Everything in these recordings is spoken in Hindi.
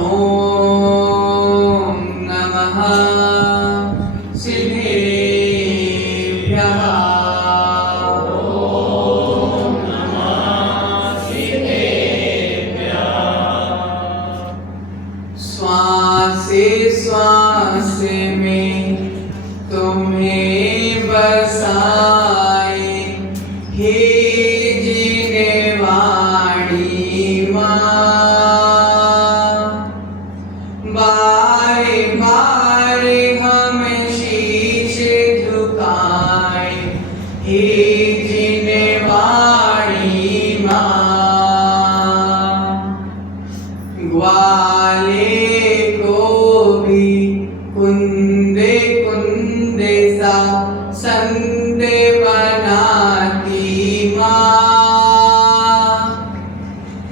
ॐ नमः सिद्धेभ्यः। श्वासे श्वास में तुम्हें बसाए हे जिनवाणी माँ। बारे बारे हम शीश झुकाए हे जिनवाणी माँ। ग्वाले को भी कुंदे कुंदे सा संत बनाती माँ।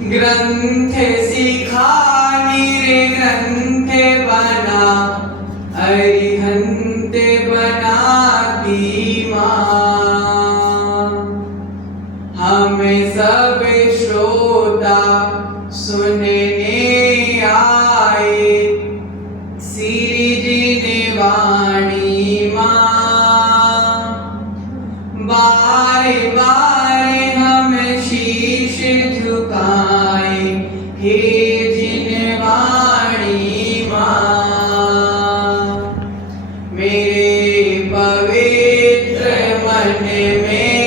ग्रंथ सिखानी रे ग्रंथ बना अरिहंत बनाती माँ। हमें सब श्रोता सुनने आए श्री जिनवाणी माँ। बारे बारे हम शीश झुकाए हे जिनवाणी माँ। मेरे पवित्र मन में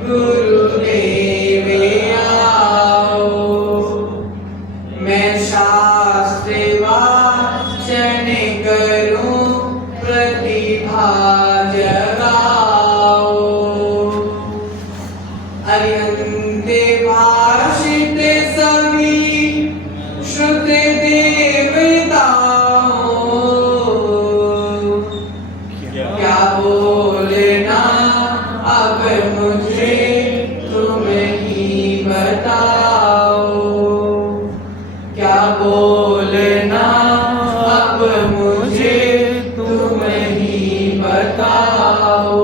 गुरुदेव आओ। मैं शास्त्र वाचन करूं प्रतिभा जगाओ। अरिहंत भाषित सभी श्रुत देवताओं। क्या बोलना अब मुझे तुम ही बताओ। क्या बोलना अब मुझे तुम ही बताओ।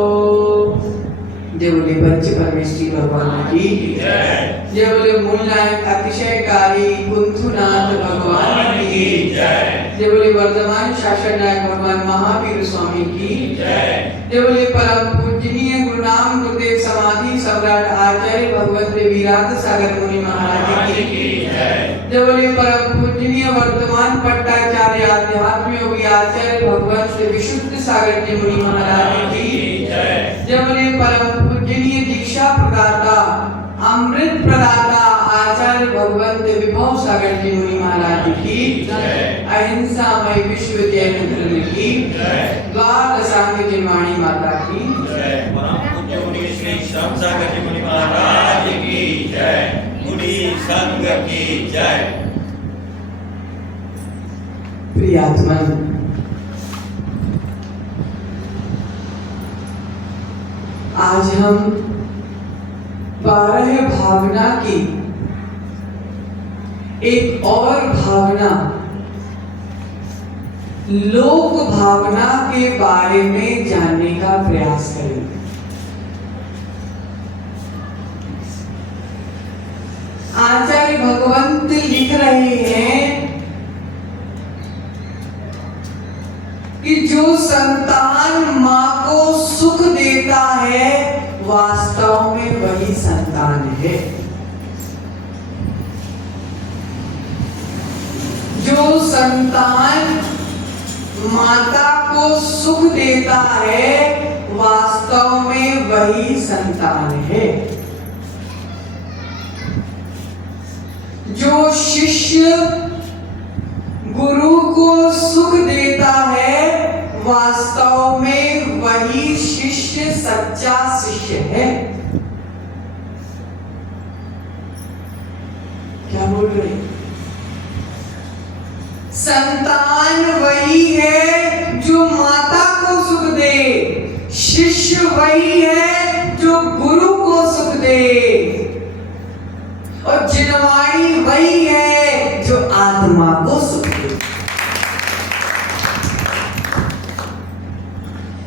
जय बोले पंच परमेश्वरी भगवान की जय। जय बोले मूलनायक अतिशयकारी कुंथुनाथ भगवान की जय। जय बोले वर्तमान शासन नायक भगवान महावीर स्वामी की जय। जय बोले परम पूजनीय गुरुनाम गुरुदेव समाधि सम्राट आचार्य भगवत विराट सागर मुनि महाराज की जय। जय बोले परम पूजनीय वर्तमान पट्टाचार्य आध्यात्म योगी आचार्य भगवान श्री विशुद्ध सागर जी मुनि महाराज की जय। जय बोले परम पूजनीय दीक्षा प्रदाता अमृत प्रदाता आचार्य भगवंत विभव सागर जी मुनि महाराज की जय। अहिंसामय विश्व जैन धर्म की जय। द्वादशांग जिनवाणी माता की जय। परम पूज्य मुनि श्री श्याम सागर जी मुनि महाराज की जय। मुनि संघ की जय। प्रियात्मन, आज हम 12 भावना की एक और भावना लोक भावना के बारे में जानने का प्रयास करेंगे। आचार्य भगवंत लिख रहे हैं कि जो संतान मां को सुख देता है वास्तव में वही संतान है। जो संतान माता को सुख देता है वास्तव में वही संतान है। जो शिष्य गुरु को सुख देता है वास्तव में वही शिष्य सच्चा शिष्य है। क्या बोल रहे हैं? संतान वही है जो माता को सुख दे, शिष्य वही है जो गुरु को सुख दे, और जिनवाणी वही है जो आत्मा को सुख दे।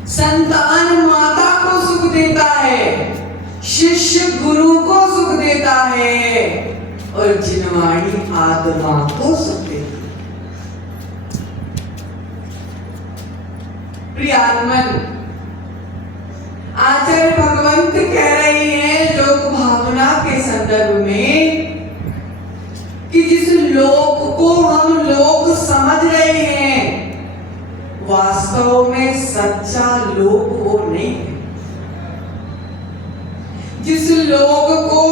संतान माता को सुख देता है, शिष्य गुरु को सुख देता है, और जिनवाणी आत्मा को सुख देता है। प्रियात्मन, आचार्य भगवंत कह रही हैं लोक भावना के संदर्भ में कि जिस लोक को हम लोक समझ रहे हैं वास्तव में सच्चा लोक वो नहीं है। जिस लोक को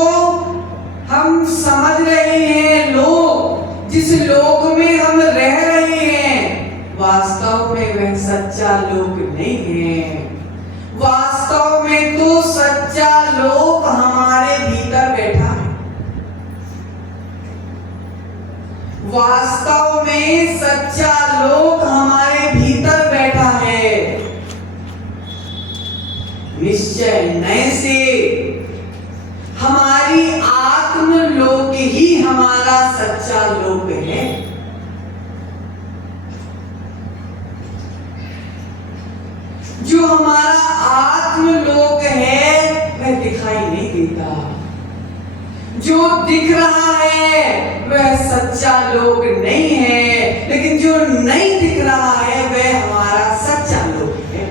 हम समझ रहे हैं लोक, जिस लोक में हम रह रहे हैं वास्तव में वह सच्चा लोक नहीं है। वास्तव में तो सच्चा लोक हमारे भीतर बैठा है। वास्तव में सच्चा लोक हमारे भीतर बैठा है। निश्चय नय से हमारी आत्म लोक ही हमारा सच्चा लोक है। जो हमारा आत्म लोक है वह दिखाई नहीं देता। जो दिख रहा है वह सच्चा लोक नहीं है, लेकिन जो नहीं दिख रहा है वह हमारा सच्चा लोक है।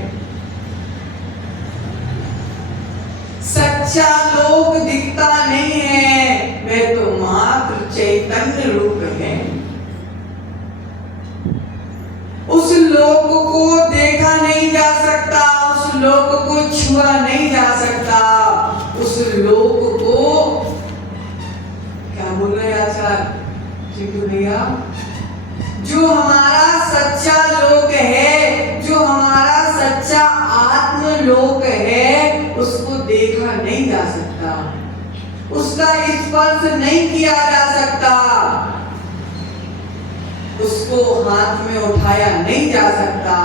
सच्चा लोक दिखता नहीं है, वह तो मात्र चैतन्य रूप है। उस लोक को देखा नहीं जा सकता, उस लोक को छुआ नहीं जा सकता। उस लोक को क्या बोल रहे हैं आचार्य चिंटू भैया? जो हमारा सच्चा लोक है, जो हमारा सच्चा आत्म लोक है, उसको देखा नहीं जा सकता, उसका स्पर्श नहीं किया जा सकता, उसको हाथ में उठाया नहीं जा सकता।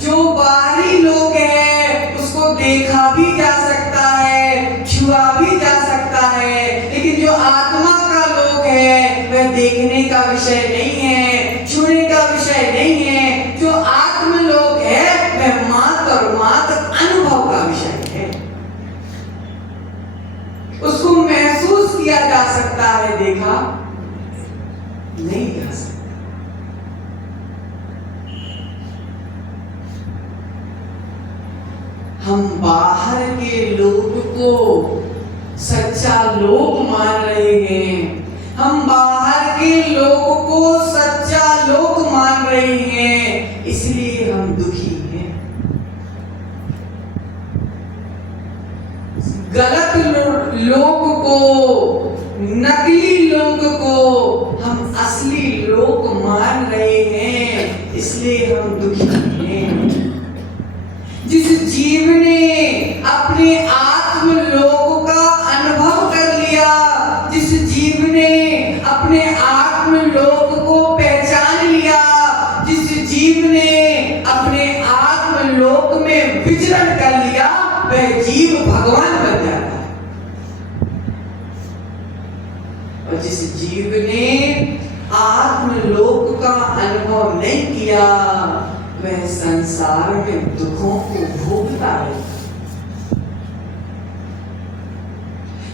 जो बाहरी लोक है उसको देखा भी जा सकता है, छुआ भी जा सकता है, लेकिन जो आत्मा का लोक है वह देखने का विषय नहीं है, छूने का विषय नहीं है। जो आत्म लोक है वह मात्र और मात्र अनुभव का विषय है। उसको महसूस किया जा सकता है, देखा नहीं जा सकता। हम बाहर के लोक को सच्चा लोक मान रहे हैं। हम बाहर के लोक को सच्चा लोक मान रहे हैं, इसलिए हम दुखी हैं। गलत लोक को, नकली लोक को हम असली लोक मान रहे हैं, इसलिए हम दुखी हैं। जिस जीव ने अपने आत्म लोक का अनुभव कर लिया, जिस जीव ने अपने आत्म लोक को पहचान लिया, जिस जीव ने अपने आत्म लोक में विचरण कर लिया, वह जीव भगवान बन जाता है। और जिस जीव ने आत्म लोक का अनुभव नहीं किया वह संसार में दुखों को भोगता है।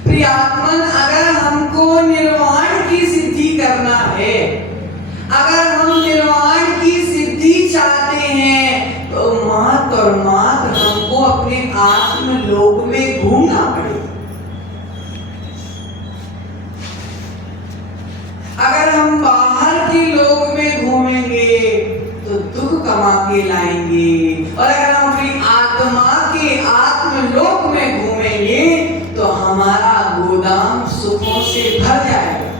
प्रियात्मन, अगर हमको निर्वाण की सिद्धि करना है, अगर हम निर्वाण की सिद्धि चाहते हैं, तो मात्र और मात्र हमको अपने आत्म लोक में घूमना पड़ेगा। अगर हम बाहर के लोक में घूमेंगे तो दुख कमा के लाएंगे, और अगर हम अपनी आत्मा के आत्मलोक में घूमेंगे तो हमारा गोदाम सुखों से भर जाएगा।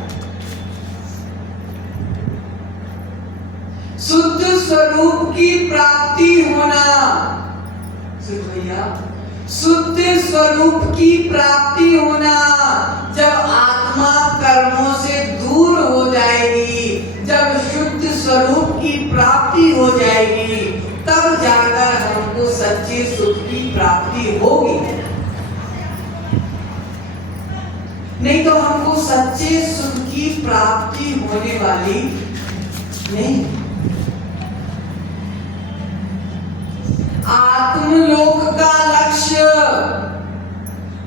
शुद्ध स्वरूप की प्राप्ति होना, भैया, शुद्ध स्वरूप की प्राप्ति होना, जब आत्मा कर्मों से दूर हो जाएगी, जब शुद्ध स्वरूप की प्राप्ति हो जाएगी, तब जाकर हमको सच्चे सुख की प्राप्ति होगी। नहीं तो हमको सच्चे सुख की प्राप्ति होने वाली नहीं। आत्मलोक का लक्ष्य,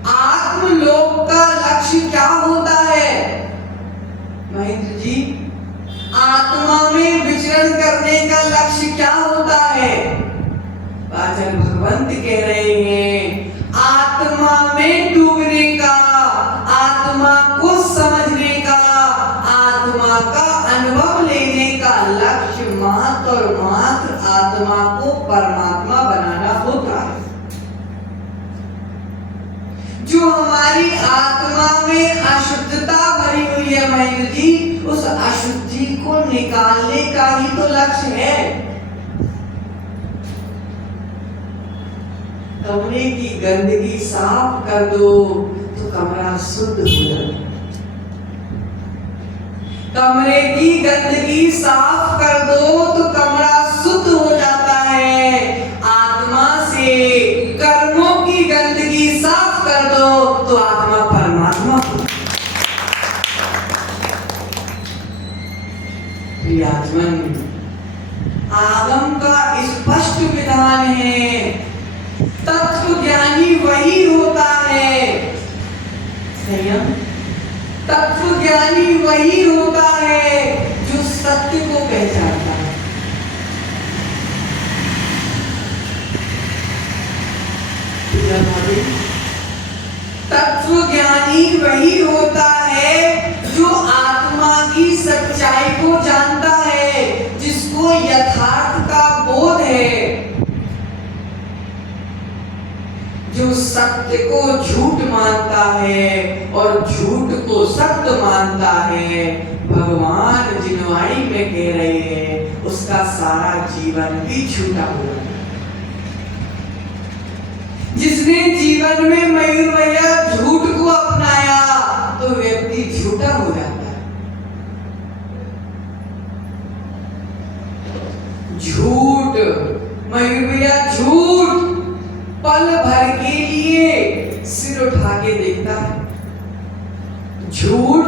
आत्मलोक का लक्ष्य क्या होता है महेंद्र जी? आत्मा में विचरण करने का लक्ष्य क्या होता है? आचार्य भगवंत कह रहे हैं आत्मा में डूबने का, आत्मा को समझने का, आत्मा का अनुभव लेने का लक्ष्य मात्र और मात्र आत्मा को परमात्मा बनाना होता है। जो हमारी आत्मा में अशुद्धता भरी हुई है महेंद्र जी, उस अशुद्धि को निकालने का ही तो लक्ष्य है। कमरे की गंदगी साफ कर दो तो कमरा शुद्ध हो जाए। कमरे की गंदगी साफ कर दो तो कमरा शुद्ध हो जाता है। आत्मा से कर्मों की गंदगी साफ कर दो तो आत्मा परमात्मा हो। प्रियात्मन, आगम का स्पष्ट विधान है, तत्व ज्ञानी वही होता है। संयम, तत्व ज्ञानी वही होता है जो सत्य को पहचानता है। तत्व ज्ञानी वही होता है जो आत्मा की सच्चाई को जानता है, जिसको यथार्थ का बोध है, जो सत्य को झूठ मानता है और झूठ को सत्य मानता है। भगवान जिनवाणी में कह रहे हैं उसका सारा जीवन भी झूठा हुआ। जिसने जीवन में मयूर भैया झूठ को अपनाया तो व्यक्ति झूठा हो जाता है। झूठ, मयूर भैया झूठ पल भर के लिए सिर उठा के देखता है। झूठ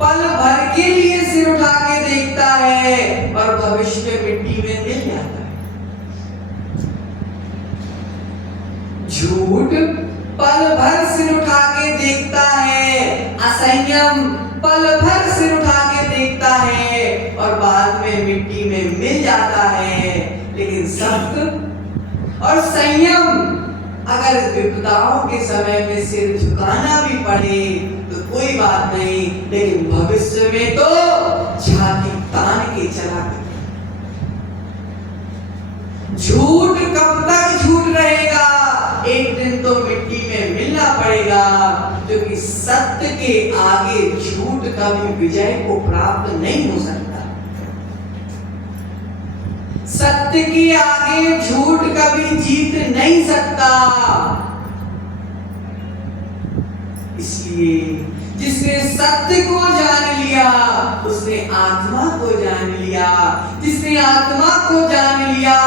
पल भर के लिए सिर उठा के देखता है और भविष्य में मिट्टी में मिल जाता है। झूठ पल भर सिर उठा के देखता है, असंयम पल भर सिर उठा के देखता है और बाद में मिट्टी में मिल जाता है। लेकिन सत्य और संयम, अगर विपदाओं के समय में सिर झुकाना भी पड़े तो कोई बात नहीं, लेकिन भविष्य में तो छाती तान के चला कर। झूठ कब तक झूठ रहेगा? एक दिन तो मिट्टी में मिलना पड़ेगा, क्योंकि सत्य के आगे झूठ कभी विजय को प्राप्त नहीं हो सकता। सत्य के आगे झूठ कभी जीत नहीं सकता। इसलिए जिसने सत्य को जान लिया उसने आत्मा को जान लिया। जिसने आत्मा को जान लिया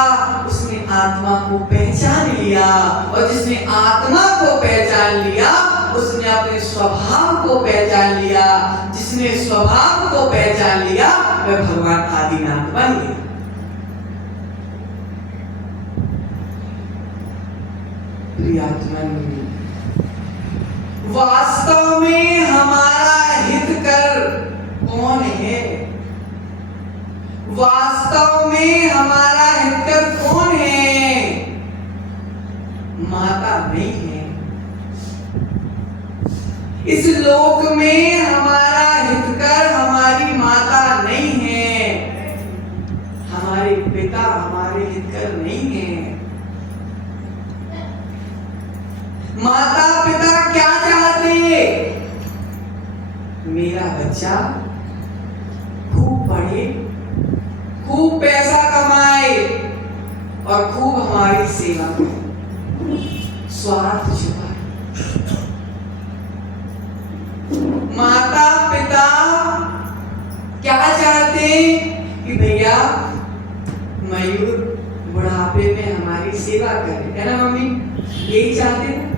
उसने आत्मा को पहचान लिया, और जिसने आत्मा को पहचान लिया उसने अपने स्वभाव को पहचान लिया। जिसने स्वभाव को पहचान लिया वह भगवान आदिनाथ बन गया। प्रियात्मन, वास्तव में हमारा हितकर कौन है? वास्तव में हमारा हितकर कौन है? माता नहीं है। इस लोक में हमारा हितकर हमारी माता नहीं है। हमारे पिता हमारे हितकर नहीं है। माता पिता क्या चाहते? मेरा बच्चा खूब पढ़े, खूब पैसा कमाए और खूब हमारी सेवा करे। स्वार्थ छुपाए। माता पिता क्या चाहते कि भैया मयूर बुढ़ापे में हमारी सेवा करे, है ना मम्मी? यही चाहते हैं।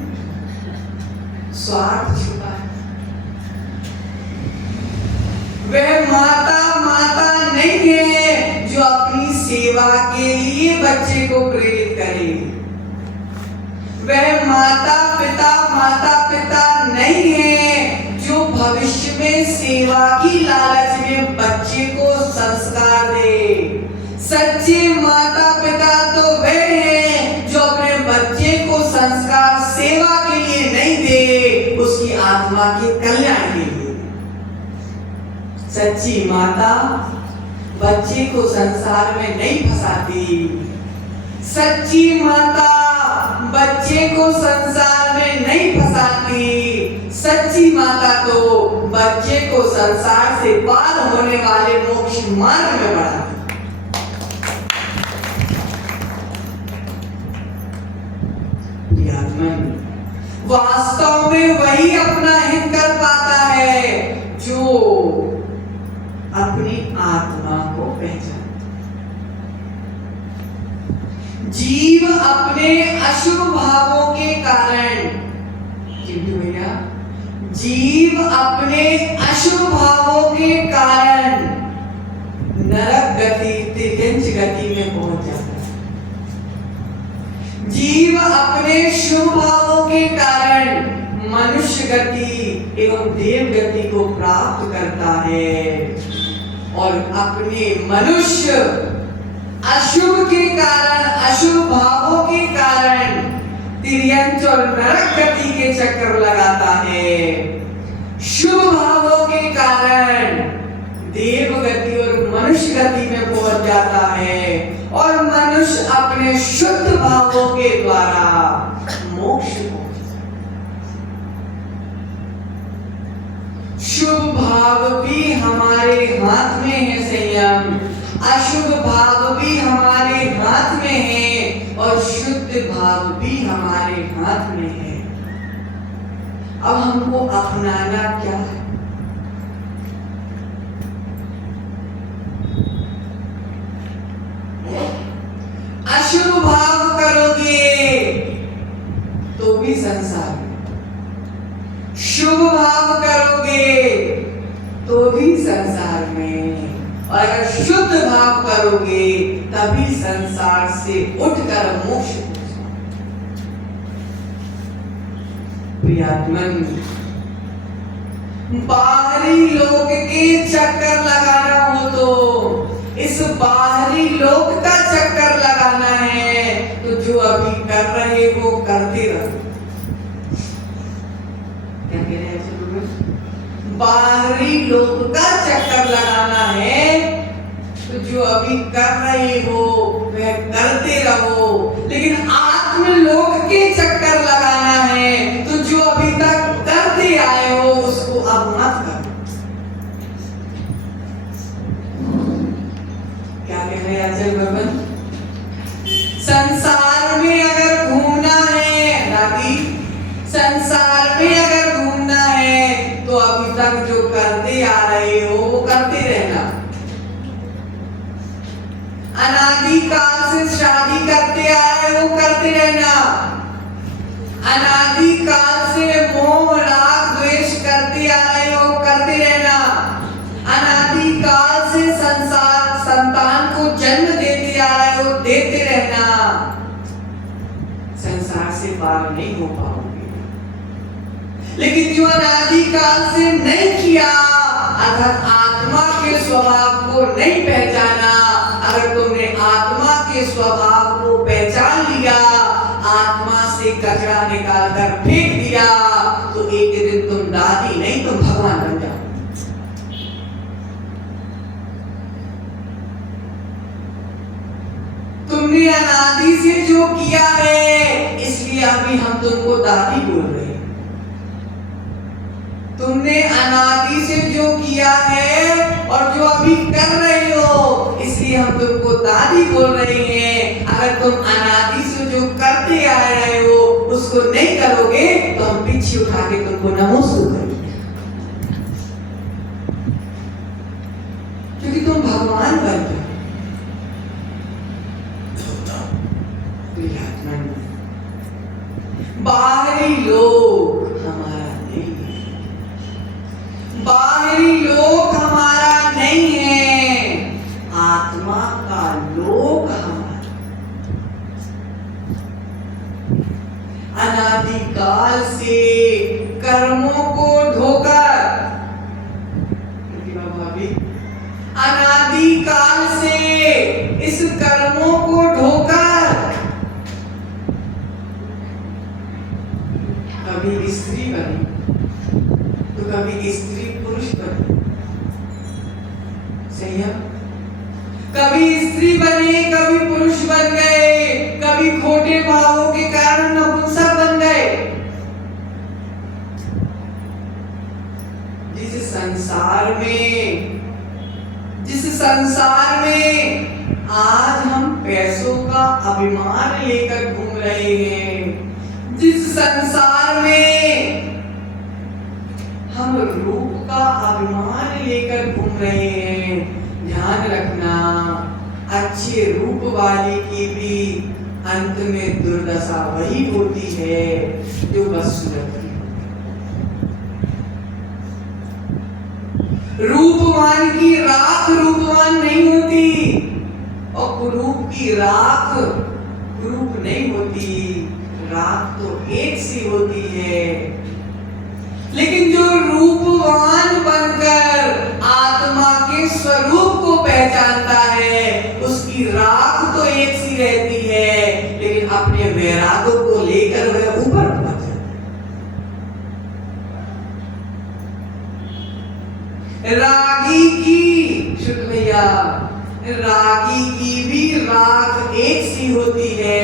स्वार्थ छुपा है। वह माता नहीं है जो अपनी सेवा के लिए बच्चे को प्रेरित करे। वह माता पिता नहीं है जो भविष्य में सेवा की लालच में बच्चे को संस्कार दे। सच्चे माता पिता तो वे हैं सच्ची माता बच्चे को संसार में नहीं फंसाती। सच्ची माता बच्चे को संसार में नहीं फंसाती। सच्ची माता तो बच्चे को संसार से पार होने वाले मोक्ष मार्ग में बढ़ाती। वास्तव में वही अपना हित कर पाता है जो अपनी आत्मा को पहचानता। जीव अपने अशुभ भावों के कारण, भैया, जीव अपने अशुभ भावों के कारण नरक गति, तिर्यंच गति में पहुंच जाता है। जीव अपने शुभ भावों के कारण मनुष्य गति एवं देव गति को प्राप्त करता है और अपने मनुष्य अशुभ के कारण, अशुभ भावों के कारण तिर्यंच और नरक गति के चक्कर लगाता है। शुभ भावों के कारण देव गति और मनुष्य गति में पहुंच जाता है और मनुष्य अपने शुद्ध भावों के द्वारा मोक्ष को। शुभ भाव भी हमारे हाथ में है संयम, अशुभ भाव भी हमारे हाथ में है और शुद्ध भाव भी हमारे हाथ में है। अब हमको अपनाना क्या है? अशुभ भाव करोगे तो भी संसार में, शुभ भाव करोगे तो भी संसार में, और अगर शुद्ध भाव करोगे तभी संसार से उठकर मोक्ष को। प्रियात्मन, बाहरी लोक के चक्कर लगाना हो तो इस बाहरी लोक का चक्कर लगाना है तो जो अभी कर रहे हो करते रहो। क्या कह रहे हैं? बाहरी लोक का चक्कर लगाना है तो जो अभी कर रहे हो वह करते रहो, लेकिन आत्मलोक के चक्कर लगाना है तो जो अभी तक करते आए हो उसको अब मत करो। क्या कह रहे हैं आचार्य भगवान? संसार में अगर घूमना है दादी, संसार में अगर घूमना है तो अभी तक जो करते आ रहे हो वो करते रहना। अनादि काल से शादी करते आ रहे हो करते रहना। अनादि काल से मोह राग द्वेष करते आ रहे हो करते रहना। अनादि काल से संतान को जन्म देते आ रहे हो देते रहना। संसार से पार नहीं हो पाओगे। लेकिन जो अनादि काल से नहीं किया अर्थात आत्मा के स्वभाव को नहीं पहचाना, अगर तुमने आत्मा के स्वभाव को पहचान लिया, आत्मा से कचरा निकाल कर फेंक दिया तो एक दिन तुम दादी नहीं तुम भगवान बन जाओ। तुमने अनादि से जो किया है इसलिए अभी हम तुमको दादी बोल रहे हैं। तुमने अनादि से जो किया है और जो अभी कर रहे हो इसलिए हम तुमको दादी बोल रहे हैं। अगर तुम अनादि से जो करते आ रहे हो उसको नहीं करोगे तो हम पीछे उठा के तुमको नमोस्तु करेंगे, क्योंकि तुम भगवान बन गए। बाहरी लोक हमारा नहीं है, बाहरी लोक हमारा नहीं है, आत्मा का लोक हमारा। अनादिकाल से कर्मों को ढोकर, भाभी, अनादिकाल से इस कर्मों को ढोकर कभी स्त्री बनी तो कभी स्त्री पुरुष बनी, संयम। कभी स्त्री बने, कभी पुरुष बन गए, कभी खोटे भावों के कारण नपुंसक बन गए। जिस संसार में आज हम पैसों का अभिमान लेकर घूम रहे हैं, जिस संसार में हम रूप का अभिमान लेकर घूम रहे हैं, ध्यान रखना अच्छे रूप वाले की भी अंत में दुर्दशा वही होती है जो बदसूरत। रूपवान की राख रूपवान नहीं होती और कुरूप की राख कुरूप नहीं होती। राख तो एक सी होती है, लेकिन जो रूपवान बनकर आत्मा के स्वरूप को पहचानता है, उसकी राख तो एक सी रहती है, लेकिन अपने वैरागों को लेकर वह ऊपर पहुंच जाता है। रागी की शुद्ध भैया, रागी की भी राख एक सी होती है,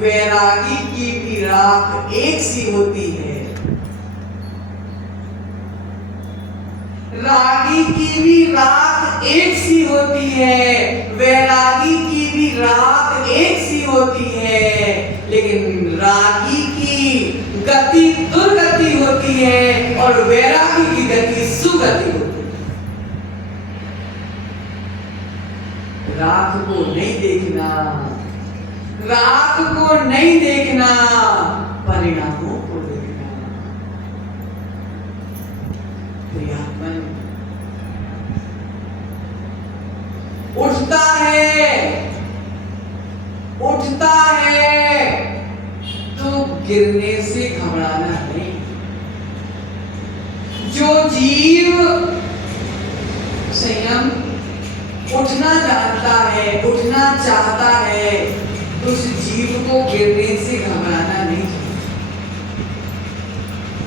वैरागी की भी राख एक सी होती है। रागी की भी राख एक सी होती है, वैरागी की भी राख एक सी होती है, लेकिन रागी की गति दुर्गति होती है और वैरागी की गति सुगति होती है। राख को नहीं देखना, राख को नहीं देखना, परिणामों को देखना। प्रियात्मन उठता है तो गिरने से घबराना नहीं। जो जीव संयम उठना जानता है, उठना चाहता है, तो उस जीव को गिरने से घबराना नहीं चाहिए।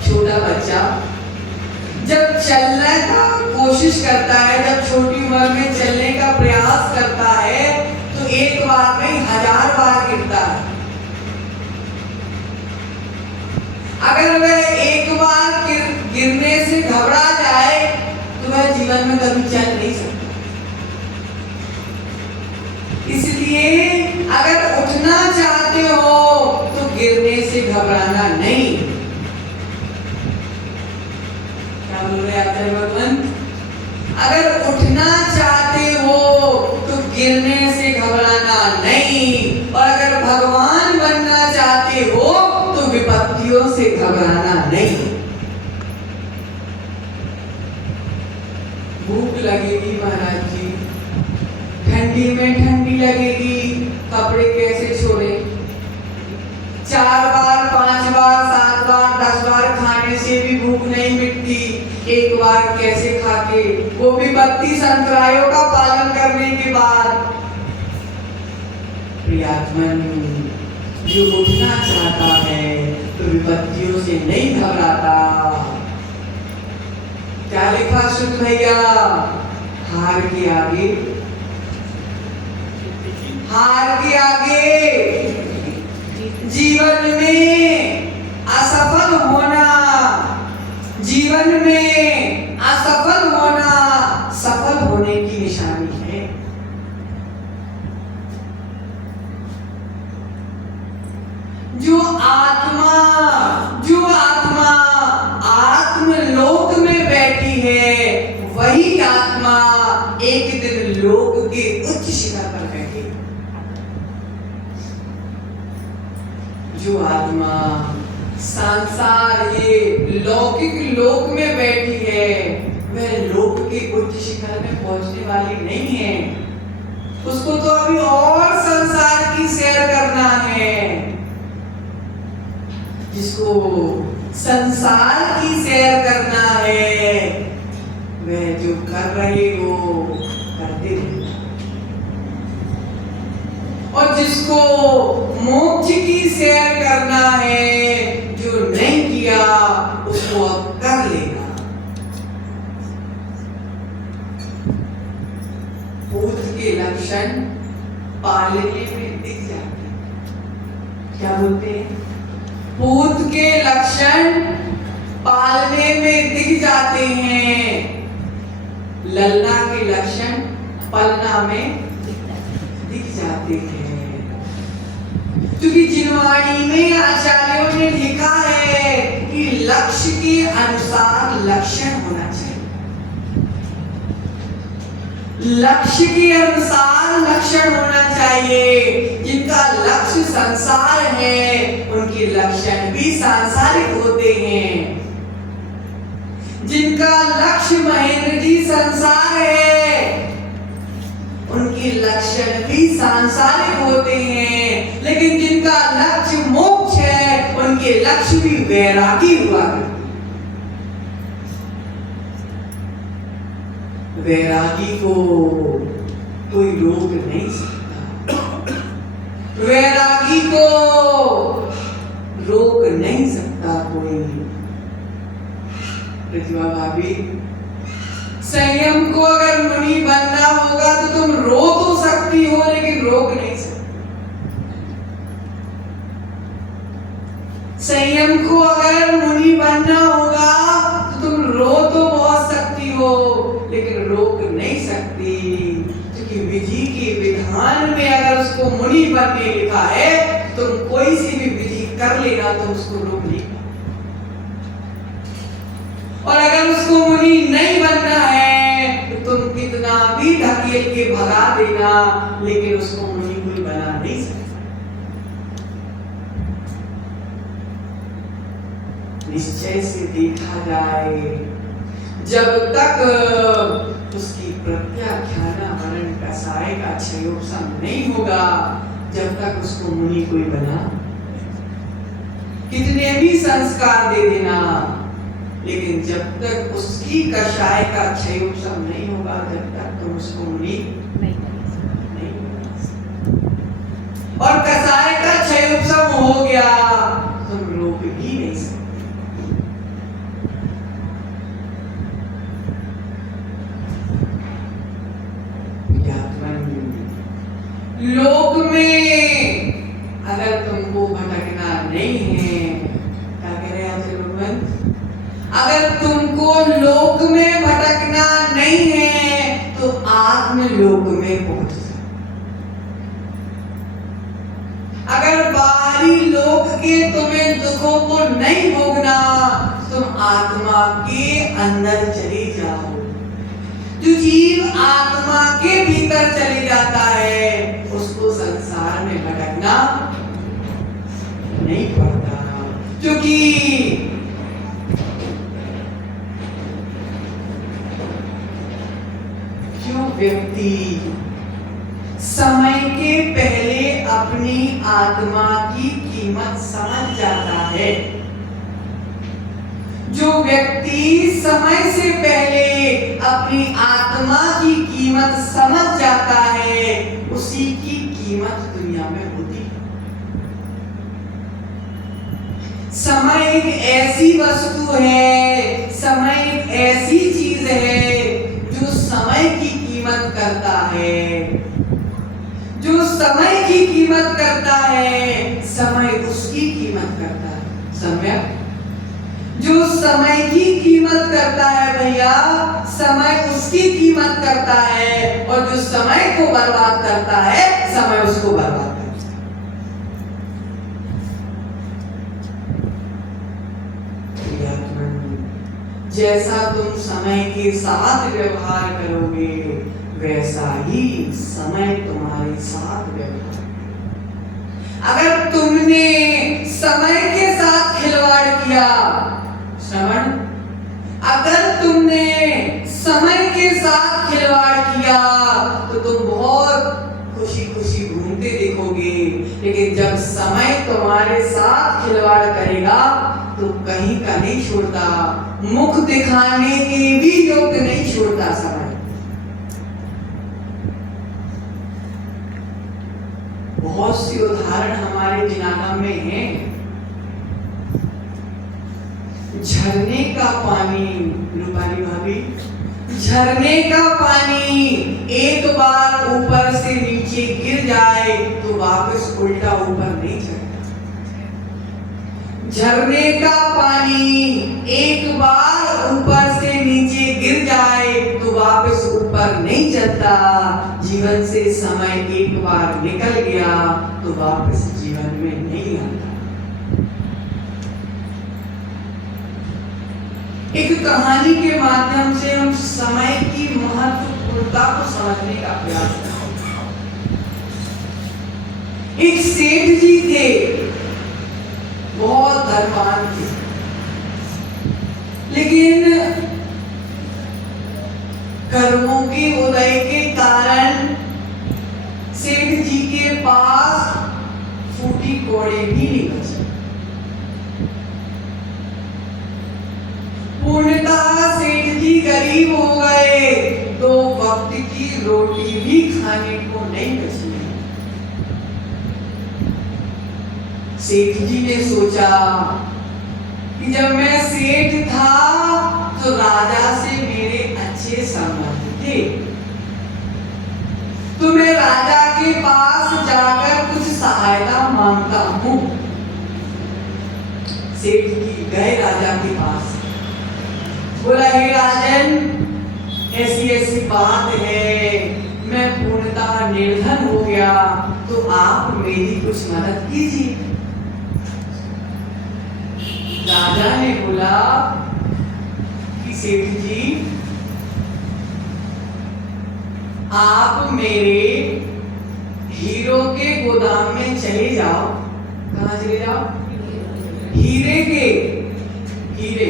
छोटा बच्चा जब चलने का कोशिश करता है, जब छोटी उम्र में चलने का प्रयास करता है, तो एक बार में 1000 बार गिरता है। अगर वह एक बार गिरने से घबरा जाए तो वह जीवन में कभी चल नहीं सकता। इसलिए अगर उठना चाहते हो तो गिरने से घबराना नहीं। क्या बोल रहे आचार्य भगवान? अगर उठना चाहते हो तो गिरने से घबराना नहीं, और अगर भगवान बनना चाहते हो तो विपत्तियों से घबराना नहीं। भूख लगेगी महाराज जी, ठंडी में ठंडी लगेगी, कपड़े कैसे छोड़े? 4 बार 5 बार 7 बार 10 बार खाने से भी भूख नहीं मिटती, एक बार कैसे खाके, वो भी 32 अंतरायों का पालन करने के बाद। प्रियात्मन जो उठना चाहता है तो विपत्तियों से नहीं घबराता। क्या लिखा शुद्ध भैया? हार के आगे, हार के आगे जीवन में असफल होना, जीवन में असफल होना सफल होने की निशानी है। जो आत्मा आत्मलोक में बैठी है, वही आत्मा एक दिन लोक के उच्च शिखर पर बैठेगी। जो आत्मा संसार ये लौकिक लोक में बैठी है, वह लोक के उच्च शिखर में पहुंचने वाली नहीं है। उसको तो अभी और संसार की सैर करना है। जिसको संसार की सैर करना है, वह जो कर रहे हो करते रहे, और जिसको मोक्ष की सैर करना है, जो नहीं किया उसको अब कर लेगा। पूत के लक्षण पालने में दिख जाते हैं। क्या बोलते हैं? पूत के लक्षण पालने में दिख जाते हैं, ललना के लक्षण पलना में दिख जाते हैं। क्योंकि जिनवाणी में आचार्यों ने लिखा है कि लक्ष्य के अनुसार लक्षण होना चाहिए। लक्ष्य के अनुसार लक्षण होना चाहिए। जिनका लक्ष्य संसार है उनके लक्षण भी सांसारिक होते हैं। जिनका लक्ष्य महेंद्र जी संसार है उनके लक्षण भी सांसारिक होते हैं। लेकिन जिनका लक्ष्य मोक्ष है उनके लक्ष्य भी वैरागी हुआ करते। वैरागी को कोई रोक नहीं सकता। वैरागी को रोक नहीं सकता कोई। प्रतिभा भाभी, संयम को अगर मुनि बनना होगा तो तुम रो तो सकती हो लेकिन रोक नहीं सकती। संयम को अगर मुनि बनना होगा तो तुम रो तो बहुत सकती हो लेकिन रोक नहीं सकती। क्योंकि विधि के विधान में अगर उसको मुनि बनने लिखा है तुम कोई सी भी विधि कर लेना तो उसको रोक नहीं। और अगर उसको मुनि नहीं बनना है तो तुम कितना भी धकेल के भगा देना लेकिन उसको मुनि कोई बना नहीं सकता। निश्चय से देखा जाए जब तक उसकी प्रत्याख्याना मनन कसाय का क्षयोपशम नहीं होगा जब तक उसको मुनि कोई बना। कितने भी संस्कार दे देना लेकिन जब तक उसकी कषाय का क्षयोपशम नहीं होगा जब तक तुम उसको मुनि नहीं बना सकते। और कषाय का क्षयोपशम हो गया तुम रोक भी नहीं सकते। लोक में अगर तुमको भटकना नहीं है, क्या कह रहे हैं आपसे भगवान? अगर तुमको लोक में भटकना नहीं है तो आत्मलोक में पहुंच जाओ। अगर बाहरी लोक के तुम्हें दुखों को नहीं भोगना तुम आत्मा के अंदर चले जाओ। जो जीव आत्मा के भीतर चले जाता है उसको संसार में भटकना नहीं पड़ता। क्योंकि जो व्यक्ति समय के पहले अपनी आत्मा की कीमत समझ जाता है, जो व्यक्ति समय से पहले अपनी आत्मा की कीमत समझ जाता है उसी की कीमत दुनिया में होती है। समय एक ऐसी वस्तु है, समय एक ऐसी चीज है जो समय की कीमत करता है। जो समय की कीमत करता है समय उसकी कीमत करता है। समय जो समय की कीमत करता है भैया समय उसकी कीमत करता है। और जो समय को बर्बाद करता है समय उसको बर्बाद करता है। जैसा तुम समय के साथ व्यवहार करोगे वैसा ही समय तुम्हारे साथ व्यवहार। अगर तुमने समय के साथ खिलवाड़ किया श्रवण, अगर तुमने समय के साथ खिलवाड़ किया तो तुम बहुत खुशी खुशी घूमते देखोगे। लेकिन जब समय तुम्हारे साथ खिलवाड़ करेगा तो कहीं का नहीं छोड़ता, मुख दिखाने के भी योग्य नहीं छोड़ता समय। बहुत सी उदाहरण हमारे दिनागम में हैं। झरने का पानी, रूपाली भाभी, झरने का पानी एक बार ऊपर से नीचे गिर जाए तो वापस उल्टा ऊपर नहीं चढ़ता। झरने का पानी एक बार ऊपर से नीचे गिर जाए तो वापस ऊपर नहीं चलता। जीवन से समय एक बार निकल गया तो वापस जीवन में नहीं आता। एक कहानी के माध्यम से हम समय की महत्वपूर्णता को समझने का प्रयास करें। एक सेठ जी थे, बहुत धनवान थे, लेकिन कर्मों के उदय के कारण सेठ जी के पास फूटी कौड़ी भी नहीं बची। पूर्णतः सेठ जी गरीब हो गए, तो वक्त की रोटी भी खाने को नहीं बची। सेठ जी ने सोचा कि जब मैं सेठ था तो राजा से मेरे अच्छे संबंध थे, तो मैं राजा के पास जाकर कुछ सहायता मांगता हूं। सेठ जी गए राजा के पास, बोला, हे राजन, ऐसी ऐसी बात है, मैं पूर्णतः निर्धन हो गया, तो आप मेरी कुछ मदद कीजिए। राजा ने बोला कि सेठ जी, आप मेरे हीरो के गोदाम में चले जाओ। कहाँ चले जाओ? हीरे के, हीरे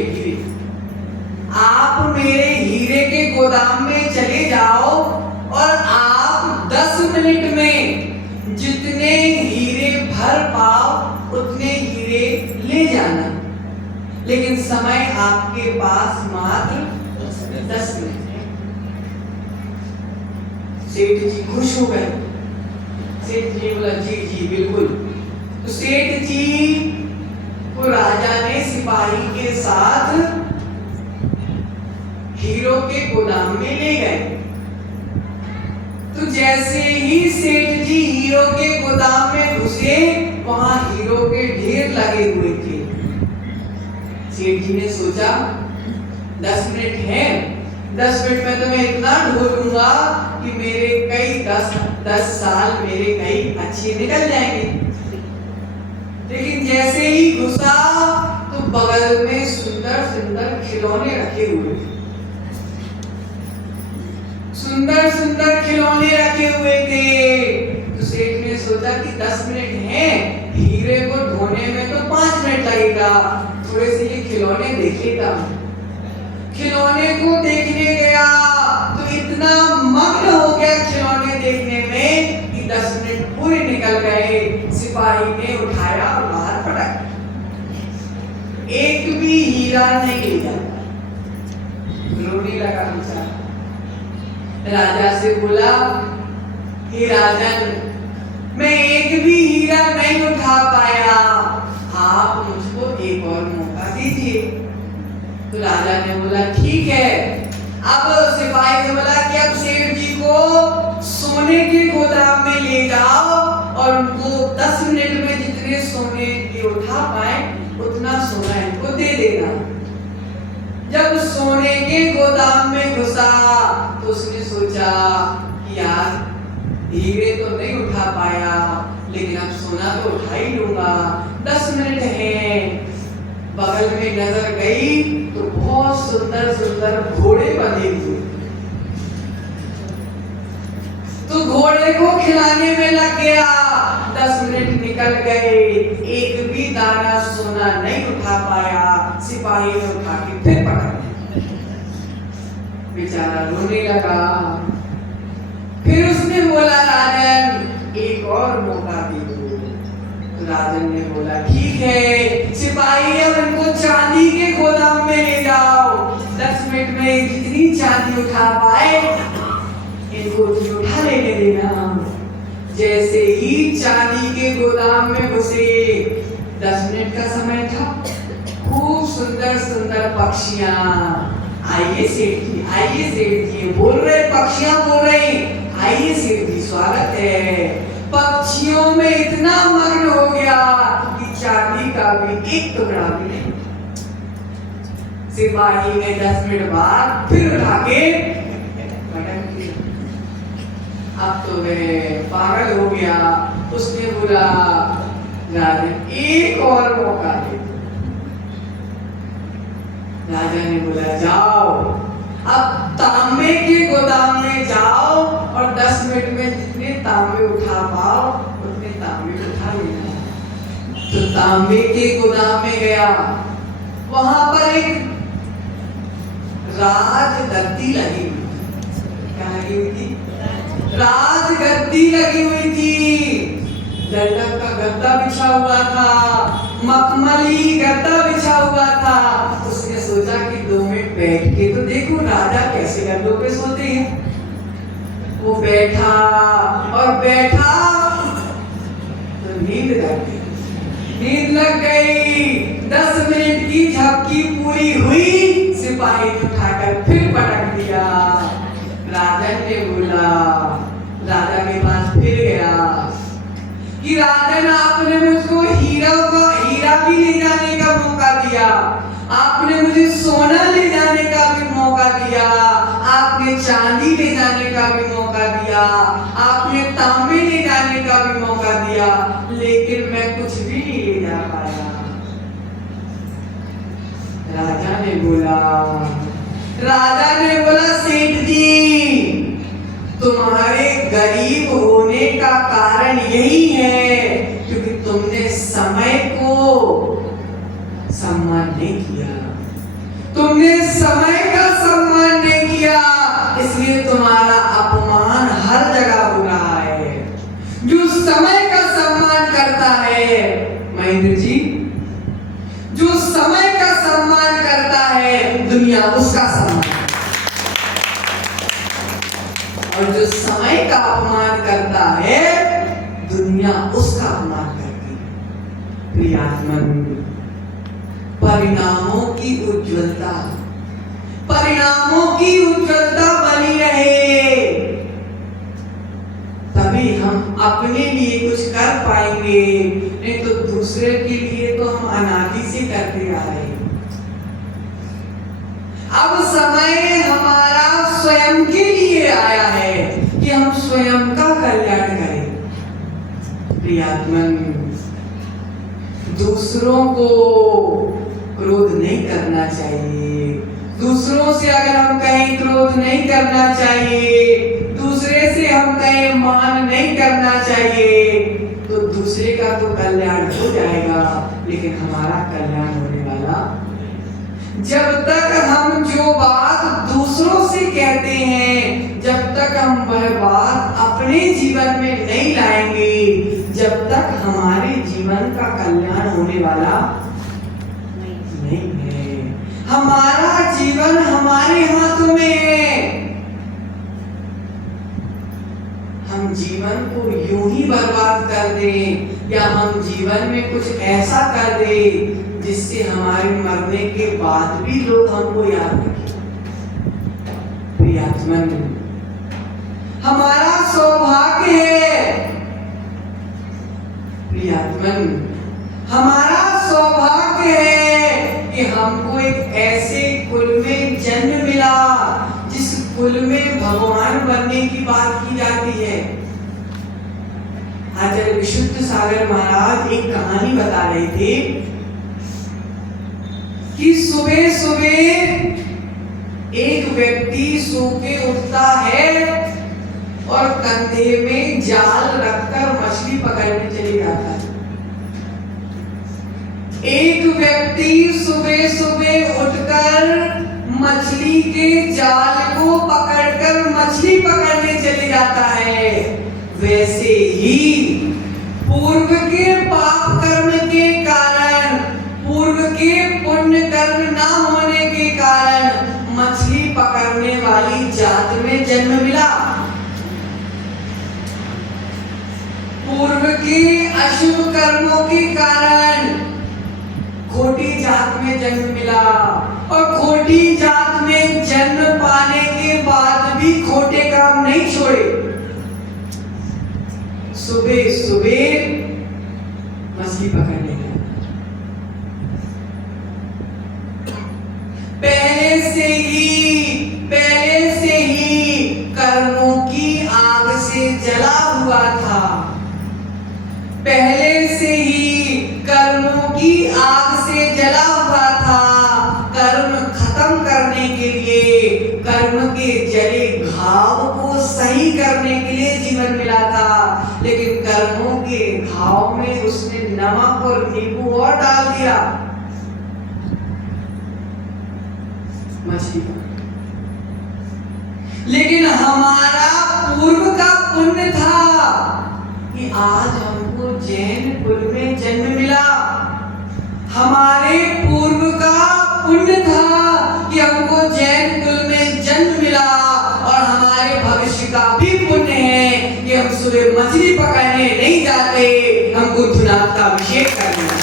आप मेरे हीरे के गोदाम में चले जाओ और आप 10 मिनट में जितने हीरे भर पाओ उतने हीरे ले जाना, लेकिन समय आपके पास मात्र 10 मिनट है। सेठ जी खुश हो गए। सेठ जी बोला, जी जी बिल्कुल। तो सेठ जी को राजा ने सिपाही के साथ हीरो के गोदाम में ले गए। तो जैसे ही सेठ जी हीरो के गोदाम में घुसे, वहां हीरो के ढेर लगे हुए थे। सेठ जी ने सोचा 10 मिनट है, 10 मिनट में तो मैं इतना ढूंढूंगा कि मेरे कई 10 साल मेरे कई अच्छे निकल जाएंगे। लेकिन जैसे ही घुसा तो बगल में सुंदर सुंदर खिलौने रखे हुए थे। सुंदर सुंदर खिलौने रखे हुए थे। तो सेठ ने सोचा कि 10 मिनट हैं, हीरे को ढोने में तो 5 मिनट लगेगा, थोड़े से ये खिलौने देख लेता। खिलौने को देखने गया तो इतना मग्न हो गया खिलौने देखने में कि 10 मिनट पूरे निकल गए। सिपाही ने उठाया और बाहर पटक, एक भी हीरा नहीं लिया। रोने लगा बेचारा। राजा से बोला, हे राजन, मैं एक भी हीरा नहीं उठा पाया, आप मुझको एक और मौका दीजिए। तो राजा ने बोला, ठीक है। अब सिपाही ने बोला कि अब सेठ जी को सोने के गोदाम में ले जाओ और उनको 10 मिनट में जितने सोने के उठा पाए उतना सोना इनको दे देना। जब सोने के गोदाम में घुसा तो उसने सोचा कि यार हीरे तो नहीं उठा पाया, लेकिन अब सोना तो उठा ही लूंगा, 10 मिनट है। बगल में नजर गई तो बहुत सुंदर सुंदर घोड़े बंधे हुए, तो घोड़े को खिलाने में लग गया। 10 मिनट निकल गए, एक भी दाना सोना नहीं उठा पाया। सिपाही ने उठा के फिर पकड़ लिया। बेचारा रोने लगा। फिर उसने बोला, राजन एक और मौका दे दो। तो राजन ने बोला, ठीक है सिपाही, अब इनको चांदी के गोदाम में ले जाओ, 10 मिनट में जितनी चांदी उठा पाए इनको उठा लेने देना। जैसे ही चांदी के गोदाम में घुसे, 10 मिनट का समय था, खूब सुंदर सुंदर पक्षियां आइए सेठ जी, आइए सेठ जी, बोल रहे पक्षियां बोल रही, आइए सेठ जी स्वागत है। पक्षियों में इतना मग्न हो गया कि चांदी का भी एक टुकड़ा भी नहीं। सिपाही ने 10 मिनट बाद फिर उठा के पटक दिया। अब तो वह पागल हो गया। उसने बोला राजन एक और मौका दे। राजा ने बोला जाओ, अब तांबे के गोदाम में जाओ और 10 मिनट में जितने तांबे उठा पाओ उतने तांबे उठा लेना। तो तांबे के गोदाम में गया, वहां पर एक राजगद्दी लगी हुई थी। क्या लगी हुई थी? राजगद्दी लगी हुई थी। लड़का का गद्दा बिछा हुआ था, मखमली गद्दा बिछा हुआ था। उसने सोचा कि 2 मिनट बैठ के तो देखो राजा कैसे गद्दों पे सोते हैं। वो बैठा और बैठा तो नींद लग गई। नींद लग गई। 10 मिनट की झपकी पूरी हुई, सिपाही ने उठाकर फिर पटक दिया। राजन ने बोला, राजा के पास फिर गया कि राजन आपने मुझको हीरा भी ले जाने का मौका दिया, आपने मुझे सोना ले जाने का भी मौका दिया, आपने चांदी ले जाने का भी मौका दिया, आपने तांबे ले जाने का भी मौका दिया, लेकिन मैं कुछ भी नहीं ले जा पाया। राजा ने बोला सेठ जी, तुम्हारे गरीब होने का कारण यही है क्योंकि तुमने समय को सम्मान नहीं किया। तुमने समय का सम्मान नहीं किया, इसलिए तुम्हारा अपमान हर जगह हो रहा है। जो समय का सम्मान करता है महेंद्र जी, जो समय का सम्मान करता है दुनिया उसका सम्मान, और जो समय का अपमान करता है दुनिया उसका अपमान करती है। प्रियात्मन, परिणामों की उज्ज्वलता बनी रहे, तभी हम अपने लिए कुछ कर पाएंगे। नहीं तो दूसरे के लिए तो हम अनादि से करते आ रहे हैं। अब समय हमारा स्वयं के लिए आया है कि हम स्वयं का कल्याण करें। प्रियात्मन, दूसरों को क्रोध नहीं करना चाहिए। दूसरों से अगर हम कहें क्रोध नहीं करना चाहिए, दूसरे से हम कहें मान नहीं करना चाहिए, तो दूसरे का तो कल्याण हो जाएगा, लेकिन हमारा कल्याण होने वाला। जब तक हम जो बात दूसरों से कहते हैं, जब तक हम वह बात अपने जीवन में नहीं लाएंगे, जब तक हमारे जीवन का कल्याण होने वाला नहीं है। हमारा जीवन हमारे हाथों में है। हम जीवन को यूं ही बर्बाद कर दें या हम जीवन में कुछ ऐसा कर दें जिससे हमारे मरने के बाद भी लोग हमको याद रखें। प्रियात्मन, हमारा सौभाग्य है। प्रियात्मन, हमारा सौभाग्य है कि हमको एक ऐसे कुल में जन्म मिला जिस कुल में भगवान बनने की बात की जाती है। आचार्य विशुद्ध सागर महाराज एक कहानी बता रहे थे कि सुबह सुबह एक व्यक्ति सो के उठता है और कंधे में जाल रखकर मछली पकड़ने चले जाता है। एक व्यक्ति सुबह सुबह उठकर मछली के जाल को पकड़कर मछली पकड़ने चले जाता है। वैसे ही पूर्व के पाप कर्म के कारण, पूर्व के पुण्य कर्म ना होने के कारण मछली पकड़ने वाली जात में जन्म मिला। पूर्व के अशुभ कर्मों के कारण खोटी जात में जन्म मिला और खोटी जात समाज में जन्म पाने के बाद भी खोटे काम नहीं छोड़े। सुबह सुबह मछली पकड़ने गए। पहले से ही कर्मों की आग से जला हुआ था। पहले से ही कर्मों की आग से जला हुआ था। कर्म खत्म करने के लिए, कर्म के जले घाव को सही करने के लिए जीवन मिला था, लेकिन कर्मों के घाव में उसने नमक और नींबू और डाल दिया। मछली। लेकिन हमारा पूर्व का पुण्य था कि आज हमको जैन कुल में जन्म मिला। हमारे पूर्व का पुण्य था कि हमको जैन कुल में जन्म मिला, और हमारे भविष्य का भी पुण्य है कि हम सुबह मछली पकड़ने नहीं जाते, हमको धुनाथ का अभिषेक करना।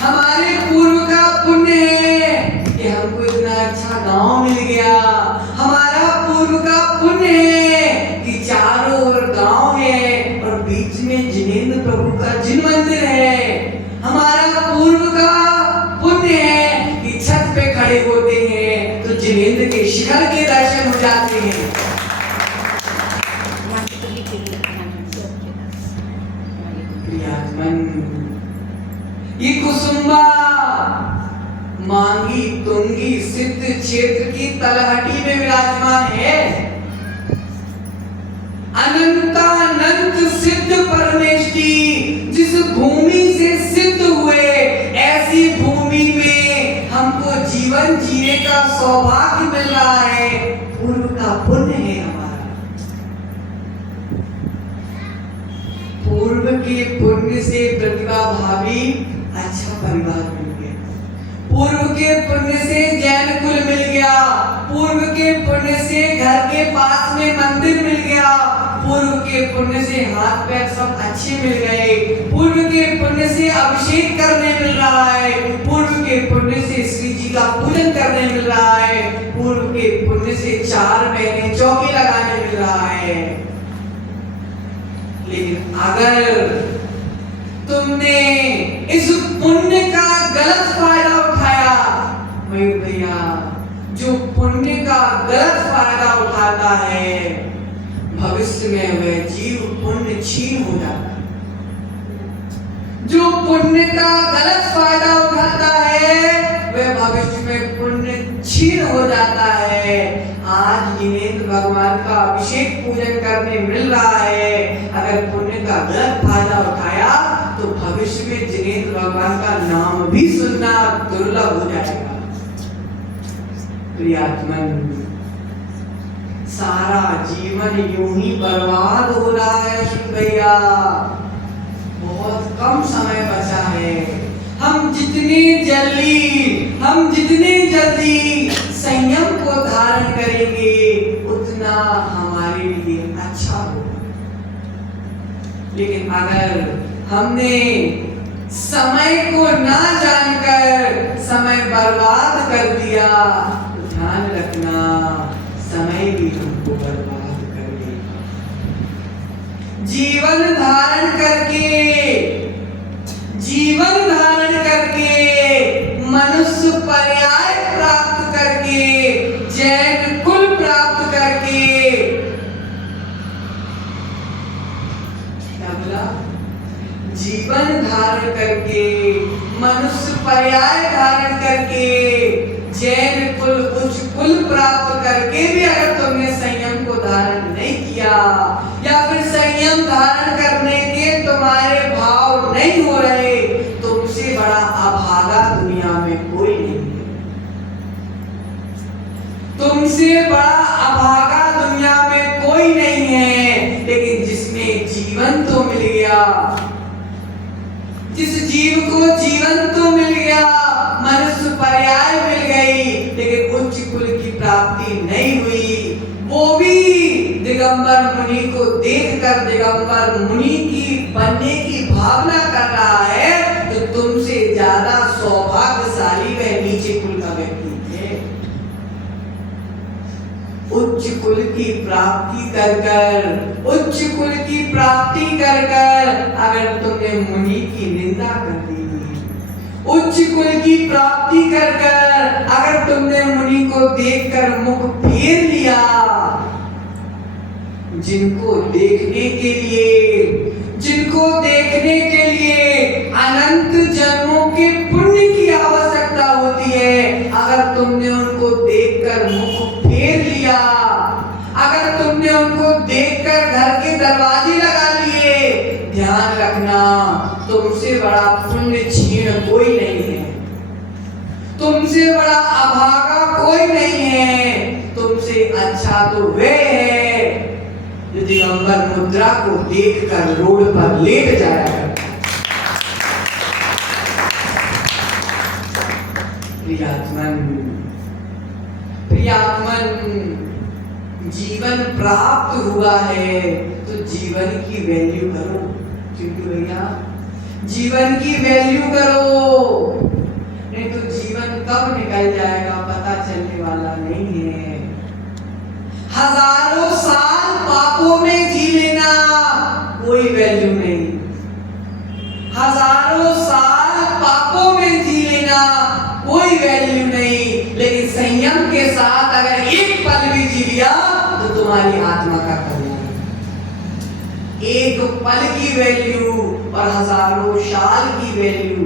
हमारे पूर्व का पुण्य है कि हमको इतना अच्छा गांव मिल गया। हमारा पूर्व का पुण्य है कि चारों ओर गांव है और बीच में जिनेंद्र प्रभु का जिन मंदिर है। हमारा पूर्व का पुण्य है कि छत पे खड़े होते हैं तो जिनेंद्र के शिखर के दर्शन हो जाते हैं। ये कुसुम्बा मांगी तुंगी सिद्ध क्षेत्र की तलहटी में विराजमान है। अनंतानंत सिद्ध परमेष्टि जिस भूमि से सिद्ध हुए, ऐसी भूमि में हमको जीवन जीने का सौभाग्य मिल रहा है। पूर्व का पुण्य है हमारा। पूर्व के पुण्य से प्रतिभा भावी अच्छा परिवार मिल गया। पूर्व के पुण्य से जैन कुल मिल गया। पूर्व के पुण्य से घर के पास में मंदिर मिल गया। पूर्व के पुण्य से हाथ पैर सब अच्छे मिल गए। पूर्व के पुण्य से अभिषेक करने मिल रहा है। पूर्व के पुण्य से श्री जी का पूजन करने मिल रहा है। पूर्व के पुण्य से 4 महीने चौकी लगाने मिल रहा है। लेकिन अगर तुमने इस पुण्य का गलत फायदा उठाया, मयूर भैया, जो पुण्य का गलत फायदा उठाता है भविष्य में वह जीव पुण्य छीन हो जाता है। जो पुण्य का गलत फायदा उठाता है वह भविष्य में पुण्य छीन हो जाता है। आज जिनेंद्र भगवान का अभिषेक पूजन करने मिल रहा है। अगर पुण्य का गलत फायदा उठाया तो भविष्य में जिनेंद्र भगवान का नाम भी सुनना दुर्लभ हो जाएगा। प्रियात्मन, सारा जीवन यूं ही बर्बाद हो रहा है अश्विन भैया। बहुत कम समय बचा है। हम जितने जल्दी संयम को धारण करेंगे उतना हमारे लिए अच्छा होगा। लेकिन अगर हमने समय को ना जानकर समय बर्बाद कर दिया तो ध्यान रखना समय भी हमको बर्बाद कर देगा। जीवन धारण करके मनुष्य पर्याय प्राप्त करके, जैन कुल प्राप्त करके, क्या बोला? जीवन धारण करके, मनुष्य पर्याय धारण करके, जैन कुल उच्च कुल प्राप्त करके भी अगर तुमने संयम को धारण नहीं किया, या फिर संयम धारण करने के तुम्हारे भाव नहीं हो रहे, तुमसे बड़ा अभागा दुनिया में कोई नहीं है। तुमसे बड़ा अभागा दुनिया में कोई नहीं है। लेकिन जिसने जीवन तो मिल गया, जिस जीव को जीवन तो मिल गया, मनुष्य पर्याय मिल गई, लेकिन उच्च कुल की प्राप्ति नहीं हुई, वो भी दिगंबर मुनि को देखकर दिगंबर मुनि की बनने की भावना कर रहा है, तो तुमसे ज्यादा सौभाग्यशाली वह नीचे उच्च कुल की प्राप्ति कर कर, उच्च कुल की प्राप्ति कर कर अगर तुमने मुनि की निंदा कर दी, उच्च कुल की प्राप्ति कर कर अगर तुमने मुनि को देखकर मुख फेर लिया, जिनको देखने के लिए अनंत जन्मों के पुण्य की आवश्यकता होती है, अगर तुमने उनको देखकर मुख फेर लिया, अगर तुमने उनको देखकर घर के दरवाजे लगा लिए, ध्यान रखना तुमसे बड़ा पुण्य छीण कोई नहीं है, तुमसे बड़ा अभागा कोई नहीं है, तुमसे अच्छा तो वे है जो दिगंबर मुद्रा को देखकर रोड पर लेट जाया करता। प्रियात्मन, जीवन प्राप्त हुआ है तो जीवन की वैल्यू करो। चिंटू भैया, जीवन की वैल्यू करो, नहीं तो जीवन कब निकल जाएगा पता चलने वाला नहीं है। हजारों साल पापों में जी लेना कोई वैल्यू नहीं, हजारों साल पापों में जी लेना कोई वैल्यू नहीं, लेकिन संयम के साथ अगर एक पल भी जी लिया तो तुम्हारी आत्मा का कल्याण। एक पल की वैल्यू और हजारों साल की वैल्यू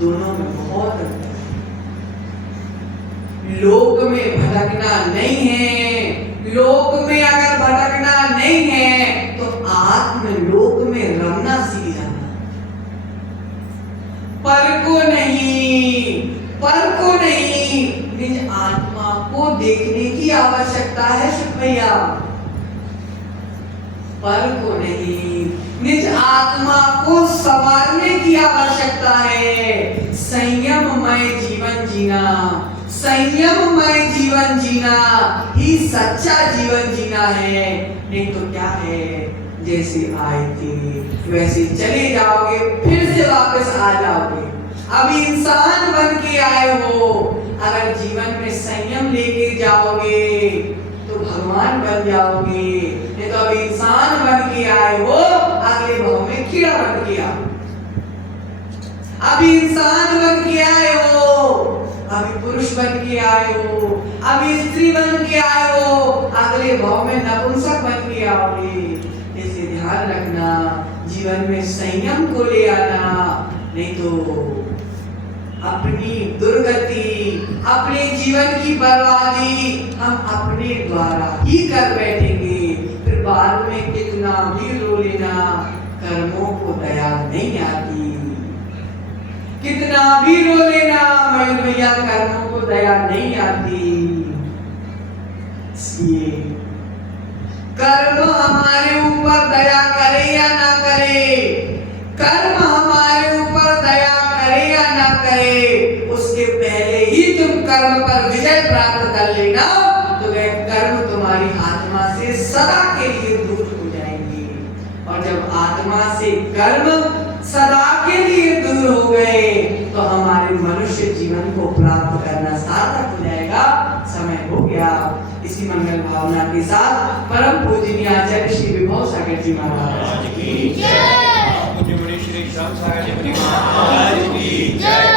दोनों में बहुत अंतर है। लोक में भटकना नहीं है, लोक में अगर भटकना नहीं है तो आत्मलोक में रमना सीख जाना। पर को नहीं निज आत्मा को देखने की आवश्यकता है सुख भैया, पर को नहीं निज आत्मा को संवारने की आवश्यकता है। संयममय जीवन जीना, संयममय जीवन जीना ही सच्चा जीवन जीना है, नहीं तो क्या है जैसे आए थे वैसे चले जाओगे, फिर से वापस आ जाओगे। अब इंसान बन के आए हो, अगर जीवन में संयम लेके जाओगे तो भगवान बन जाओगे, नहीं तो अब इंसान बन के आए हो अगले भाव में कीड़ा बन के आओ। अभी इंसान बन के आए हो, अभी पुरुष बन के आए हो, अभी स्त्री बन के आए हो, अगले भाव में नपुंसक बन के आओगे। इसे ध्यान रखना, जीवन में संयम को ले आना, नहीं तो अपनी दुर्गति, अपने जीवन की बर्बादी हम अपने द्वारा ही कर बैठेंगे। फिर बाद में कितना भी रो लेना, कर्मों को दया नहीं आती। कितना भी रो लेना मयूर भैया, कर्मों को दया नहीं आती। इसलिए कर्म हमारे ऊपर दया करे या ना करे, कर्म हमारे ऊपर दया करे या ना करे, उसके पहले ही तुम कर्म पर विजय प्राप्त कर लेना तो वह कर्म तुम्हारी आत्मा से सदा के लिए दूर हो जाएंगे। और जब आत्मा से कर्म सदा के लिए दूर हो गए तो हमारे मनुष्य जीवन को प्राप्त करना सार्थक हो जाएगा। समय हो गया। इसी मंगल भावना के साथ परम पूजनीय आचार्य श्री विभव सागर जी महाराज की जय। श्री श्याम सागर जी महाराज की जय।